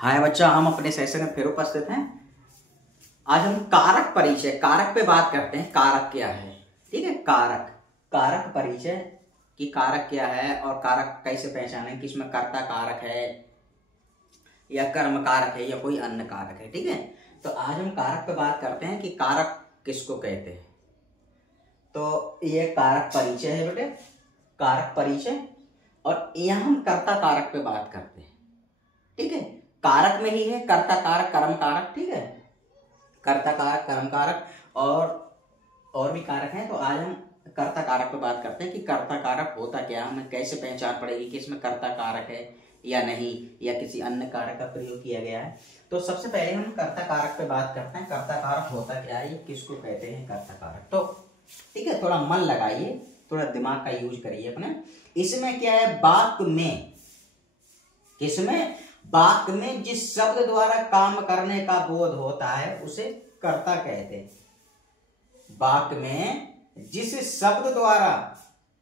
हाय बच्चा, हम अपने सेशन में फिर उपस्थित हैं। आज हम कारक परिचय, कारक पे बात करते हैं। कारक क्या है, ठीक है। कारक, कारक परिचय कि कारक क्या है और कारक कैसे पहचाने, कि इसमें कर्ता कारक है या कर्म कारक है या कोई अन्य कारक है, ठीक है। तो आज हम कारक पे बात करते हैं कि कारक किसको कहते हैं। तो ये कारक परिचय है बेटे, कारक परिचय। और यहाँ हम कर्ता कारक पे बात करते हैं, ठीक है। कारक में ही है कर्ता कारक कर्म कारक, ठीक है। कर्ता कारक कर्म कारक और भी कारक हैं। तो आज हम कर्ता कारक पे बात करते हैं कि कर्ता कारक होता क्या, हमें कैसे पहचान पड़ेगी कि इसमें कर्ता कारक है या नहीं, या किसी अन्य कारक का प्रयोग किया गया है। तो सबसे पहले हम कर्ता कारक पे बात करते हैं। कर्ता कारक होता क्या है, ये किसको कहते हैं कर्ता कारक। तो ठीक है, थोड़ा मन लगाइए, थोड़ा दिमाग का यूज करिए अपने। इसमें क्या है, वाक्य में, किसमें, वाक्य में जिस शब्द द्वारा काम करने का बोध होता है उसे कर्ता कहते हैं। वाक्य में जिस शब्द द्वारा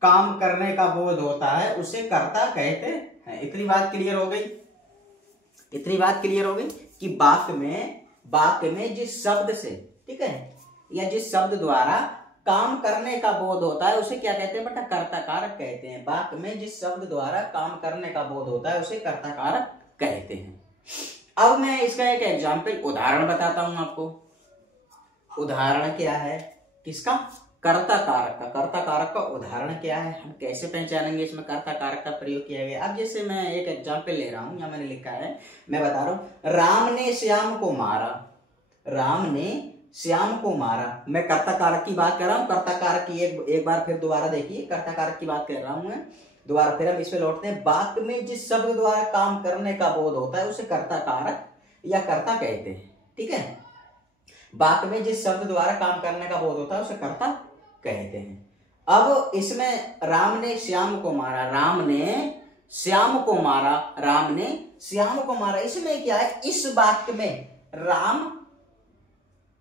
काम करने का बोध होता है उसे कर्ता कहते हैं। इतनी बात क्लियर हो गई, इतनी बात क्लियर हो गई कि वाक्य में जिस शब्द से, ठीक है, या जिस शब्द द्वारा काम करने का बोध होता है उसे क्या कहते हैं बेटा, कर्ता कारक कहते हैं। वाक्य में जिस शब्द द्वारा काम करने का बोध होता है उसे कर्ता कारक कहते हैं। अब मैं इसका एक एग्जाम्पल, उदाहरण बताता हूं आपको। उदाहरण क्या है किसका, कर्ता कारक का। कर्ता कारक का उदाहरण क्या है, हम कैसे पहचानेंगे इसमें कर्ता कारक का प्रयोग किया गया। अब जैसे मैं एक एग्जाम्पल ले रहा हूं, या मैंने लिखा है, मैं बता रहा हूं, राम ने श्याम को मारा। राम ने श्याम को मारा। मैं कर्ता कारक की बात कर रहा हूं। कर्ता कारक की एक बार फिर दोबारा देखिए, कर्ता कारक की बात कर रहा हूं मैं। दोबारा फिर हम इस पे लौटते हैं। वाक्य में जिस शब्द द्वारा काम करने का बोध होता है उसे कर्ता कारक या कर्ता कहते हैं, ठीक है। वाक्य में जिस शब्द द्वारा काम करने का बोध होता है उसे कर्ता कहते हैं। अब इसमें राम ने श्याम को मारा, राम ने श्याम को मारा, राम ने श्याम को मारा। इसमें क्या है, इस वाक्य में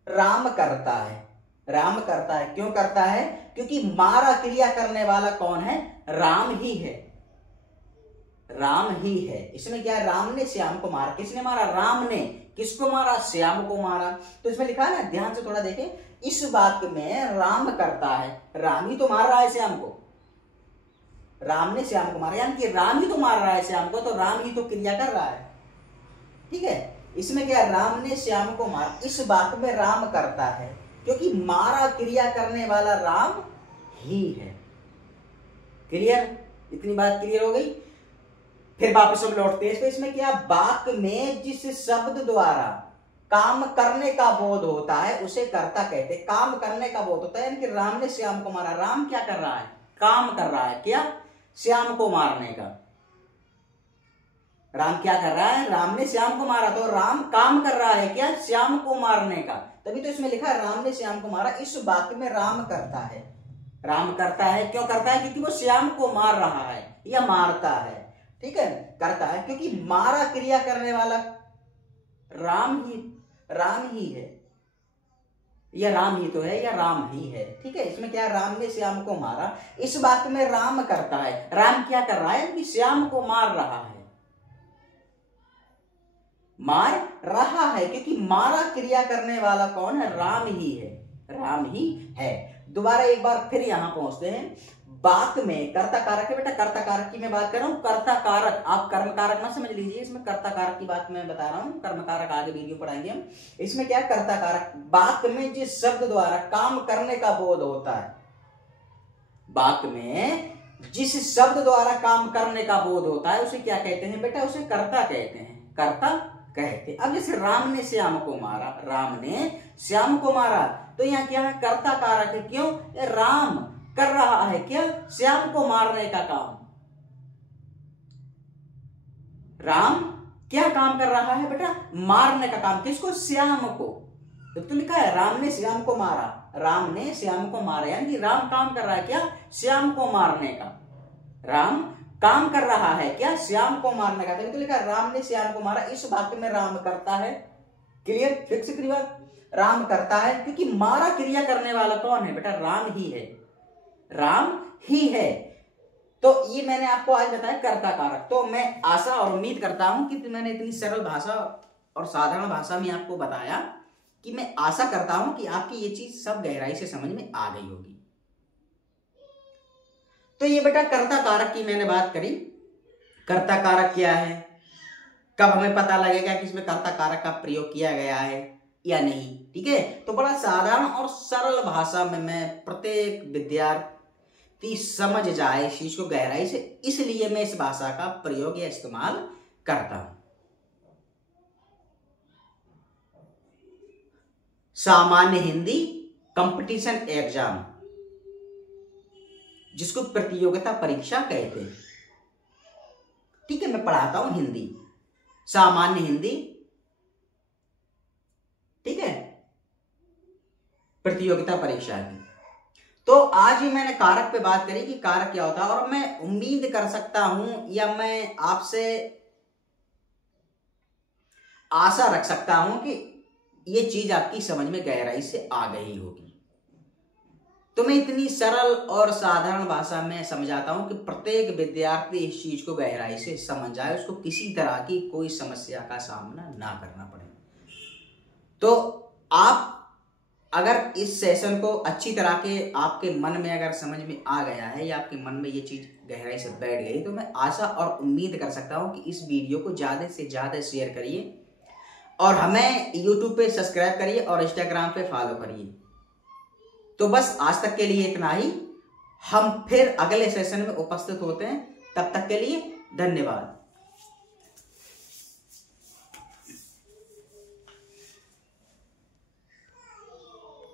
राम करता है। राम करता है, क्यों करता है, क्योंकि मारा क्रिया करने वाला कौन है, राम ही है। राम ही है। इसमें क्या है, राम ने श्याम को मारा। किसने मारा, राम ने। किसको मारा, श्याम को मारा। तो इसमें लिखा है ना, ध्यान से थोड़ा देखें, इस वाक्य में राम करता है, राम ही तो मार रहा है श्याम को। राम ने श्याम को मारा, यानी कि राम ही तो मार रहा है श्याम को, तो राम ही तो क्रिया कर रहा है, ठीक है। इसमें क्या है, राम ने श्याम को मारा। इस वाक्य में राम करता है क्योंकि मारा क्रिया करने वाला राम ही है। क्लियर, इतनी बात क्लियर हो गई। फिर वापस हम लौटते हैं। इसमें क्या, वाक्य में जिस शब्द द्वारा काम करने का बोध होता है उसे कर्ता कहते हैं। काम करने का बोध होता है, यानी कि राम ने श्याम को मारा। राम क्या कर रहा है, काम कर रहा है, क्या, श्याम को मारने का। राम क्या कर रहा है, राम ने श्याम को मारा, तो राम काम कर रहा है क्या, श्याम को मारने का। तभी तो इसमें लिखा है राम ने श्याम को मारा। इस वाक्य में राम करता है। राम करता है, क्यों करता है, क्योंकि वो श्याम को मार रहा है या मारता है, ठीक है। करता है क्योंकि मारा क्रिया करने वाला राम ही है, या राम ही तो है, या राम ही है, ठीक है। इसमें क्या है, राम ने श्याम को मारा। इस वाक्य में राम करता है। राम क्या कर रहा है, कि श्याम को मार रहा है, मार रहा है, क्योंकि मारा क्रिया करने वाला कौन है, राम ही है, राम ही है। दोबारा एक बार फिर यहां पहुंचते हैं। वाक्य में कर्ता कारक है बेटा, कर्ता कारक की मैं बात कर रहा हूं। कर्ता कारक, आप कर्म कारक ना समझ लीजिए, इसमें कर्ता कारक की बात मैं बता रहा हूं। कर्म कारक आगे वीडियो पढ़ाएंगे हम। इसमें क्या है, कर्ता कारक, वाक्य में जिस शब्द द्वारा काम करने का बोध होता है। वाक्य में जिस शब्द द्वारा काम करने का बोध होता है उसे क्या कहते हैं बेटा, उसे कर्ता कहते हैं, कर्ता कहते। अब जैसे राम ने श्याम को मारा, राम ने श्याम को मारा, तो यहाँ क्या है, कर्ता कारक है। क्यों, राम कर रहा है क्या, श्याम को मारने का काम। राम क्या काम कर रहा है बेटा, मारने का काम। किसको, श्याम को। तो लिखा है राम ने श्याम को मारा, राम ने श्याम को मारा, यानी कि राम काम कर रहा है क्या, श्याम को मारने का। राम काम कर रहा है क्या, श्याम को मारने का। तो लिखा है राम ने श्याम को मारा। इस वाक्य में राम करता है। क्लियर, फिक्स क्लियर, राम करता है क्योंकि मारा क्रिया करने वाला कौन है बेटा, राम ही है, राम ही है। तो ये मैंने आपको आज बताया कर्ता कारक। तो मैं आशा और उम्मीद करता हूं कि मैंने इतनी सरल भाषा और साधारण भाषा में आपको बताया कि मैं आशा करता हूं कि आपकी ये चीज सब गहराई से समझ में आ गई होगी। तो ये बेटा कर्ता कारक की मैंने बात करी। कर्ता कारक क्या है, कब हमें पता लगेगा कि इसमें कर्ता कारक का प्रयोग किया गया है या नहीं, ठीक है। तो बड़ा साधारण और सरल भाषा में मैं प्रत्येक विद्यार्थी समझ जाए इस चीज को गहराई से, इसलिए मैं इस भाषा का प्रयोग या इस्तेमाल करता हूं। सामान्य हिंदी कंपटीशन एग्जाम, जिसको प्रतियोगिता परीक्षा कहते हैं, ठीक है। मैं पढ़ाता हूं हिंदी, सामान्य हिंदी, ठीक है, प्रतियोगिता परीक्षा की। तो आज ही मैंने कारक पे बात करी कि कारक क्या होता है, और मैं उम्मीद कर सकता हूं या मैं आपसे आशा रख सकता हूं कि ये चीज आपकी समझ में गहराई से आ गई होगी। तो मैं इतनी सरल और साधारण भाषा में समझाता हूं कि प्रत्येक विद्यार्थी इस चीज को गहराई से समझ जाए, उसको किसी तरह की कोई समस्या का सामना ना करना पड़े। तो आप अगर इस सेशन को अच्छी तरह के आपके मन में अगर समझ में आ गया है या आपके मन में ये चीज गहराई से बैठ गई, तो मैं आशा और उम्मीद कर सकता हूं कि इस वीडियो को ज्यादा से ज्यादा शेयर करिए और हमें YouTube पे सब्सक्राइब करिए और Instagram पे फॉलो करिए। तो बस आज तक के लिए इतना ही। हम फिर अगले सेशन में उपस्थित होते हैं, तब तक के लिए धन्यवाद।